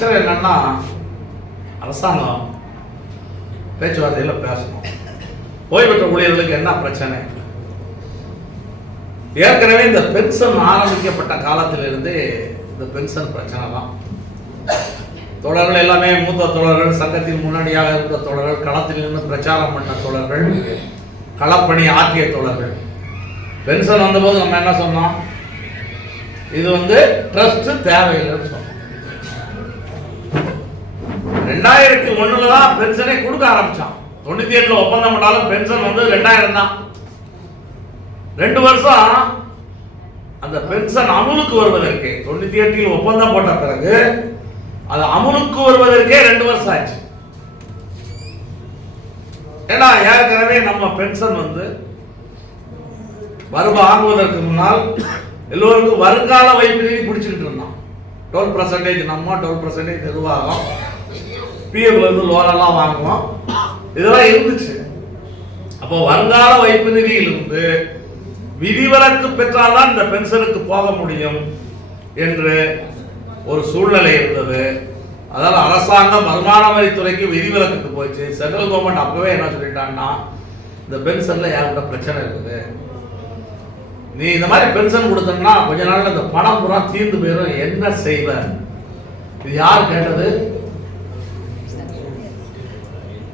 பிரச்சனை என்னன்னா அரசாங்கம் பேச்சுவார்த்தையில் பேசணும். ஓய்வு பெற்ற ஊழியர்களுக்கு என்ன பிரச்சனை? ஏற்கனவே இந்த பென்ஷன் ஆரம்பிக்கப்பட்ட காலத்திலிருந்தே இந்த பென்ஷன் பிரச்சனை தான். தோழர்கள் எல்லாமே மூத்த தோழர்கள் சங்கத்தின் முன்னாடியாக இருந்த தோழர்கள் களத்தில் இருந்து பிரச்சாரம் பண்ண தோழர்கள் களப்பணி ஆற்றிய தோழர்கள். பென்ஷன் வந்தபோது நம்ம என்ன சொன்னோம்? இது வந்து ட்ரஸ்ட் தேவையில்லைன்னு சொன்னோம். ரெண்டாயிரத்தி ஒண்ணுல தான் பென்ஷனே கொடுக்க ஆரம்பிச்சான். தொண்ணூத்தி எட்டுல ஒப்பந்தம் பண்ணாலும் பென்ஷன் வந்து ரெண்டாயிரம் தான். ரெண்டு வருஷம் அந்த பென்ஷன் அமுலுக்கு வருவதற்கு தொண்ணூத்தி எட்டில் ஒப்பந்தம் போட்ட பிறகு அது அமுலுக்கு வருவதற்கே ரெண்டு வருஷம் ஆச்சு. ஏன்னா ஏற்கனவே நம்ம பென்ஷன் வந்து வருவ ஆகுவதற்கு முன்னால் எல்லோருக்கும் வருங்கால வைப்பு நிதி பிடிச்சிக்கிட்டு இருந்தோம் டுவெல் பர்சன்டேஜ் நம்ம டுவெல் பர்சன்டேஜ் நிர்வாகம் பிஎஃப்லேருந்து லோனெல்லாம் வாங்குவோம். இதெல்லாம் இருந்துச்சு. அப்போ வருங்கால வைப்பு நிதியிலிருந்து விதிவிலக்கு பெற்றால்தான் இந்த பென்ஷனுக்கு போக முடியும் என்று ஒரு சூழ்நிலை இருந்தது. அதனால் அரசாங்கம் வருமான வரித்துறைக்கு விதிவிலக்குக்கு போச்சு சென்ட்ரல் கவர்மெண்ட் அப்பவே என்ன சொல்லிட்டாங்கன்னா இந்த பென்ஷனில் யாருக்கிட்ட பிரச்சனை இருக்குது? நீ இந்த மாதிரி பென்ஷன் கொடுத்தோம்னா கொஞ்ச நாளில் இந்த பணம் பூரா தீர்ந்து போயிடும். என்ன செய்வ? இது யார் கேட்டது?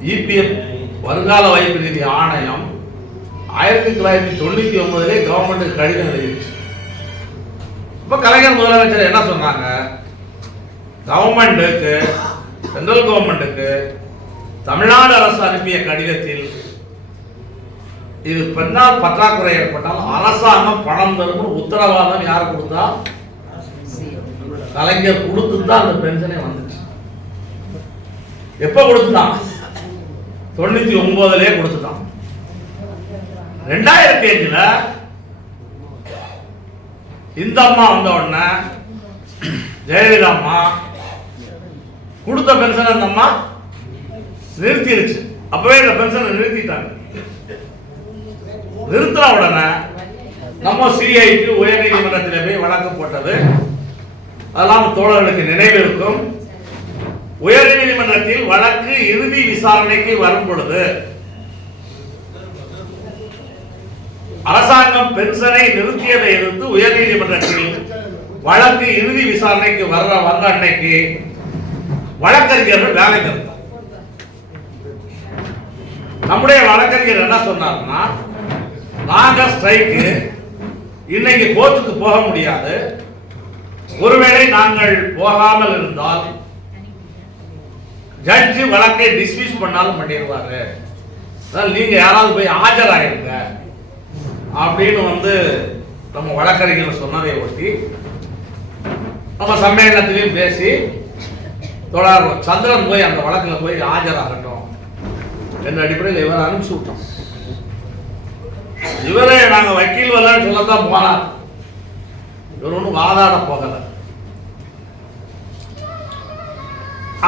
இபிஎஃப் வருங்கால வைப்பு நிதி ஆணையம் ஆயிரத்தி தொள்ளாயிரத்தி தொண்ணூத்தி ஒன்பதுலே கவர்மெண்ட் கடிதம் எழுதிடுச்சு இப்ப கலைஞர் முதலமைச்சர் என்ன சொன்னாங்க? கவர்மெண்ட்டுக்கு சென்ட்ரல் கவர்மெண்ட்டுக்கு தமிழ்நாடு அரசு அனுப்பிய கடிதத்தில் இது பெண்ணால் பற்றாக்குறை ஏற்பட்டால் அரசாங்கம் பணம் தரும் உத்தரவாதம் யார் கொடுத்தா? கலைஞர் கொடுத்து தான் அந்த பென்ஷனே வந்துச்சு. எப்ப கொடுத்துதான்? தொண்ணூற்றி ஒன்பதுலேயே கொடுத்துட்டான். ரெண்டாயிரத்தி அஞ்சில் இந்த அம்மா வந்த உடனே ஜெயலலிதா அம்மா கொடுத்த பென்ஷன் அந்த அம்மா நிறுத்திடுச்சு அப்பவே இந்த பென்ஷனை நிறுத்திட்டாங்க. நிறுத்தின உடனே நம்ம சிஐக்கு உயர்நீதிமன்றத்தில் போய் வழக்கு போட்டது. அதெல்லாம் தோழர்களுக்கு நினைவிருக்கும். உயர்நீதிமன்றத்தில் வழக்கு இறுதி விசாரணைக்கு வரும் பொழுது அரசாங்கம் பென்ஷனை நிறுத்தியதை எதிர்த்து உயர்நீதிமன்றத்தில் வழக்கு இறுதி விசாரணைக்கு வர்ற வந்த அன்னைக்கு வழக்கறிஞர்கள் வேலை நிறுத்தம். நம்முடைய வழக்கறிஞர் என்ன சொன்னார்னா நாங்க ஸ்ட்ரைக்கு இன்னைக்கு கோர்ட்டுக்கு போக முடியாது. ஒருவேளை நாங்கள் போகாமல் இருந்தால் ஜட்ஜு வழக்கை டிஸ்மிஸ் பண்ணாலும் பண்ணிடுவாரு அதாவது நீங்க யாராவது போய் ஆஜராயிருங்க அப்படின்னு வந்து நம்ம வழக்கறிஞர் சொன்னதை ஒட்டி நம்ம சம்மேளனத்திலையும் பேசி தொடர் சந்திரன் போய் அந்த வழக்கில் போய் ஆஜராகட்டும் என்ற அடிப்படையில் இவரை அனுப்பிச்சு விட்டோம். இவரே நாங்க வக்கீல் வரலன்னு சொல்லத்தான் போனார். இவர் ஒன்றும் வாதாட போகல.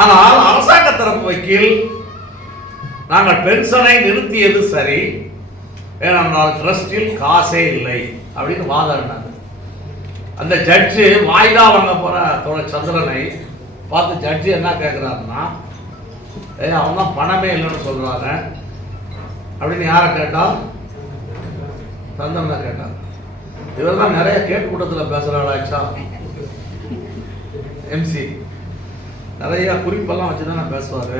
ஆனால் அரசாங்க தரப்பு வக்கீல் நாங்கள் பென்ஷனை நிறுத்தியது சரி ஏனென்றால் ட்ரஸ்டில் காசே இல்லை அப்படின்னு வாதாடினாங்க. அந்த ஜட்ஜு வாய்தா வாங்க போகிற தோழ சந்திரனை பார்த்து ஜட்ஜு என்ன கேட்குறாருன்னா ஏ அவன் தான் பணமே இல்லைன்னு சொல்கிறாங்க அப்படின்னு யாரை கேட்டால் சந்திரனை கேட்டான். இவர் தான் நிறைய கேட்டு கூட்டத்தில் பேசுகிறாளாச்சா எம்சி நிறையா குறிப்பெல்லாம் வச்சு தான் பேசுவார்.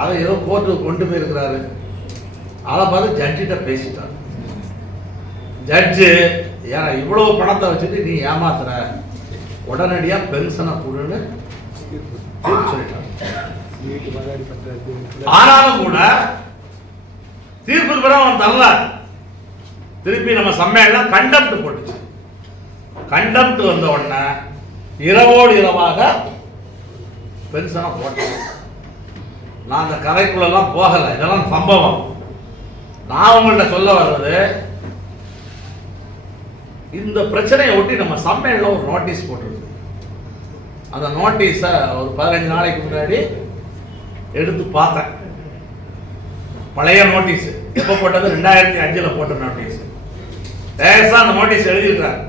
அதை ஏதோ கோர்ட்டுக்கு கொண்டு போயிருக்கிறாரு. அதை பார்த்து ஜட்ஜிட்ட பேசிட்டார் ஜட்ஜு ஏன்னா இவ்வளோ பணத்தை வச்சுட்டு நீ ஏமாத்துற? உடனடியாக பென்ஷனை கொடுன்னு சொல்லிட்டார் ஆனாலும் கூட தீர்ப்புக்கு பிறகு அவன் தரல. திருப்பி நம்ம சம்மேளனம் கண்டம்ட் போட்டுச்சு. கண்டம்ட் வந்த உடனே இரவோடு இரவாக பெருசாக போட்டேன் நான் அந்த கதைக்குள்ளெல்லாம் போகலை. இதெல்லாம் சம்பவம். நான் உங்கள்கிட்ட சொல்ல வர்றது இந்த பிரச்சனையை ஒட்டி நம்ம சம்மேளில் ஒரு நோட்டீஸ் போட்டிருக்கு. அந்த நோட்டீஸை ஒரு பதினஞ்சு நாளைக்கு முன்னாடி எடுத்து பார்த்தேன். பழைய நோட்டீஸ் எப்போ போட்டது? ரெண்டாயிரத்தி அஞ்சில் போட்ட நோட்டீஸ் லேசாக அந்த நோட்டீஸ் எழுதியிருக்காரு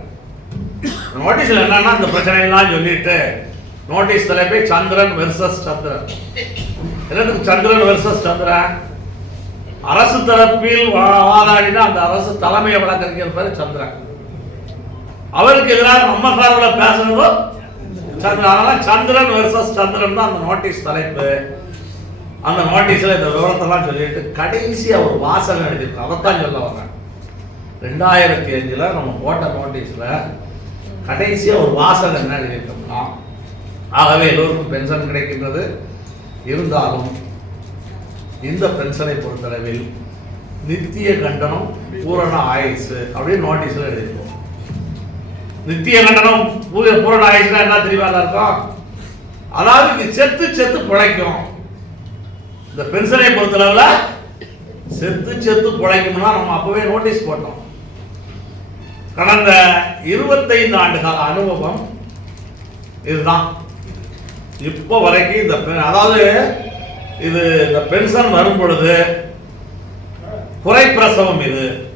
நோட்டீஸில் என்னன்னா இந்த பிரச்சனையெல்லாம் சொல்லிட்டு நோட்டீஸ் தலைப்பே சந்திரன் வெர்சஸ் சந்திரன் என்னதுக்கு சந்திரன் வெர்சஸ் சந்திரன் அரசு தரப்பில் வாதாடினா அந்த அரசு தலைமையை வழக்கறிஞர் பேரு சந்திரன் அவருக்கு எதிராக நம்ம சார்பில் பேசுறதோ சந்திரன் அதனால சந்திரன் வெர்சஸ் சந்திரன் தான் அந்த நோட்டீஸ் தலைப்பு. அந்த நோட்டீஸில் இந்த விவரத்தெல்லாம் சொல்லிட்டு கடைசியாக ஒரு வாசகம் எழுதியிருக்கோம். அதைத்தான் சொல்ல வரேன் ரெண்டாயிரத்தி அஞ்சில் நம்ம போட்ட நோட்டீஸில் கடைசியாக ஒரு வாசகம் என்ன எழுதியிருக்கோம்னா ஆகவே எல்லோருக்கும் பென்ஷன் கிடைக்கின்றது. இருந்தாலும் இந்த பென்ஷனை பொறுத்தளவில் நித்திய கண்டனம் பூரண ஆயுசு அப்படின்னு நோட்டீஸில் எழுதிருக்கோம் நித்திய கண்டனம் பூர பூரண ஆயுசுனா என்ன தெரியுமா இருக்கும் அதாவது இது செத்து செத்து பிழைக்கும். இந்த பென்ஷனை பொறுத்தளவில் செத்து செத்து பிழைக்கும்னா நம்ம அப்பவே நோட்டீஸ் போட்டோம். கடந்த இருபத்தைந்து ஆண்டு கால அனுபவம் இதுதான். இப்போ வரைக்கும் இந்த பெ- அதாவது இது இந்த பென்ஷன் வரும் பொழுது குறைப்பிரசவம் இது.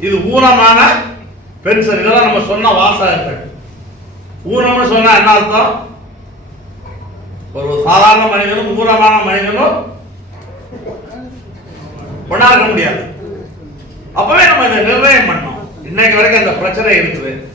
இது ஊனமான பென்ஷன். இதெல்லாம் நம்ம சொன்ன வாசகங்கள் ஊனம்னு சொன்னா என்ன அர்த்தம்? ஒரு சாதாரண மனிதனும் ஊனமான மனிதனும் ஒண்ணா இருக்க முடியாது. அப்பவே நம்ம இதை நிர்ணயம் பண்ணோம் இன்னைக்கு வரைக்கும் அந்த பிரச்சனை இருக்குது.